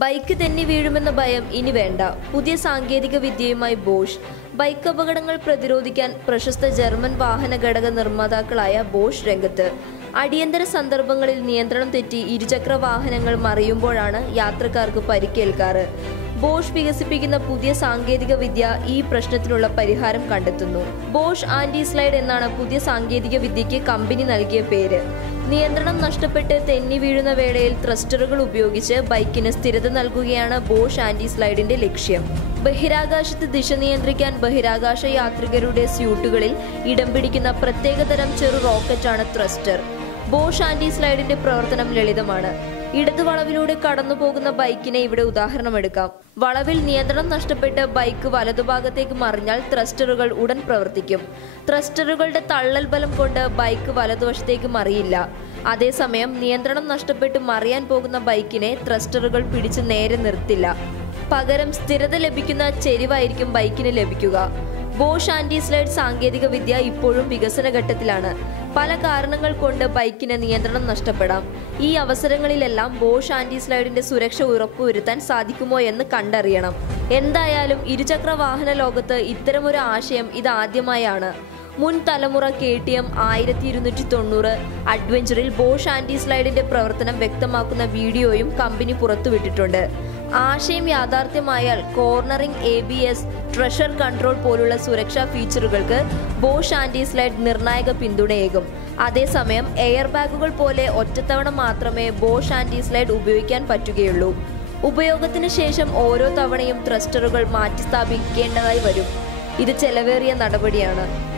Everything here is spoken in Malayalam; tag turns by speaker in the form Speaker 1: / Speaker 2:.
Speaker 1: ബൈക്ക് തന്നെ വീഴുമെന്ന ഭയം ഇനി വേണ്ട. പുതിയ സാങ്കേതിക വിദ്യയുമായി ബോഷ്. ബൈക്ക് അപകടങ്ങൾ പ്രതിരോധിക്കാൻ പ്രശസ്ത ജർമ്മൻ വാഹന ഘടക നിർമ്മാതാക്കളായ ബോഷ് രംഗത്ത്. അടിയന്തര സന്ദർഭങ്ങളിൽ നിയന്ത്രണം തെറ്റി ഇരുചക്ര വാഹനങ്ങൾ മറിയുമ്പോഴാണ് യാത്രക്കാർക്ക് പരിക്കേൽക്കാറ്. ബോഷ് വികസിപ്പിക്കുന്ന പുതിയ സാങ്കേതിക വിദ്യ ഈ പ്രശ്നത്തിനുള്ള പരിഹാരം കണ്ടെത്തുന്നു. ബോഷ് ആന്റി സ്ലൈഡ് എന്നാണ് പുതിയ സാങ്കേതിക വിദ്യയ്ക്ക് കമ്പനി നൽകിയ പേര്. നിയന്ത്രണം നഷ്ടപ്പെട്ട് തെന്നി വീഴുന്ന വേളയിൽ ത്രസ്റ്ററുകൾ ഉപയോഗിച്ച് ബൈക്കിന് സ്ഥിരത നൽകുകയാണ് ബോഷ് ആന്റി സ്ലൈഡിന്റെ ലക്ഷ്യം. ബഹിരാകാശത്ത് ദിശ നിയന്ത്രിക്കാൻ ബഹിരാകാശ യാത്രികരുടെ സ്യൂട്ടുകളിൽ ഇടം പിടിക്കുന്ന പ്രത്യേകതരം ചെറു റോക്കറ്റാണ് ത്രസ്റ്റർ. ബോഷ് ആന്റി സ്ലൈഡിന്റെ പ്രവർത്തനം ലളിതമാണ്. ഇടതു വളവിലൂടെ കടന്നു പോകുന്ന ബൈക്കിനെ ഇവിടെ ഉദാഹരണമെടുക്കാം. വളവിൽ നിയന്ത്രണം നഷ്ടപ്പെട്ട് ബൈക്ക് വലതുഭാഗത്തേക്ക് മറിഞ്ഞാൽ ത്രസ്റ്ററുകൾ ഉടൻ പ്രവർത്തിക്കും. ത്രസ്റ്ററുകളുടെ തള്ളൽ ബലം കൊണ്ട് ബൈക്ക് വലതുവശത്തേക്ക് മറിയില്ല. അതേസമയം നിയന്ത്രണം നഷ്ടപ്പെട്ട് മറിയാൻ പോകുന്ന ബൈക്കിനെ ത്രസ്റ്ററുകൾ പിടിച്ച് നേരെ നിർത്തില്ല. പകരം സ്ഥിരത ലഭിക്കുന്ന ചെരിവായിരിക്കും ബൈക്കിന് ലഭിക്കുക. ബോഷ് ആന്റി സ്ലൈഡ് സാങ്കേതിക വിദ്യ ഇപ്പോഴും വികസന ഘട്ടത്തിലാണ്. പല കാരണങ്ങൾ കൊണ്ട് ബൈക്കിന് നിയന്ത്രണം നഷ്ടപ്പെടാം. ഈ അവസരങ്ങളിലെല്ലാം ബോഷ് ആന്റി സ്ലൈഡിന്റെ സുരക്ഷ ഉറപ്പുവരുത്താൻ സാധിക്കുമോ എന്ന് കണ്ടറിയണം. എന്തായാലും ഇരുചക്ര വാഹന ലോകത്ത് ഇത്തരമൊരു ആശയം ഇതാദ്യമായാണ് മുൻ തലമുറ കെ ടി എം ആയിരത്തി ഇരുന്നൂറ്റി തൊണ്ണൂറ് അഡ്വഞ്ചറിൽ ബോഷ് ആന്റി സ്ലൈഡിന്റെ പ്രവർത്തനം വ്യക്തമാക്കുന്ന വീഡിയോയും കമ്പനി പുറത്തുവിട്ടിട്ടുണ്ട്. ആശയം യാഥാർത്ഥ്യമായാൽ cornering A B S traction control പോലുള്ള സുരക്ഷാ ഫീച്ചറുകൾക്ക് ബോഷ് ആന്റി സ്ലൈഡ് നിർണായക പിന്തുണയേകും. അതേസമയം എയർ ബാഗുകൾ പോലെ ഒറ്റത്തവണ മാത്രമേ ബോഷ് ആന്റി സ്ലൈഡ് ഉപയോഗിക്കാൻ പറ്റുകയുള്ളൂ. ഉപയോഗത്തിന് ശേഷം ഓരോ തവണയും ത്രസ്റ്ററുകൾ മാറ്റിസ്ഥാപിക്കേണ്ടതായി വരും. ഇത് ചെലവേറിയ നടപടിയാണ്.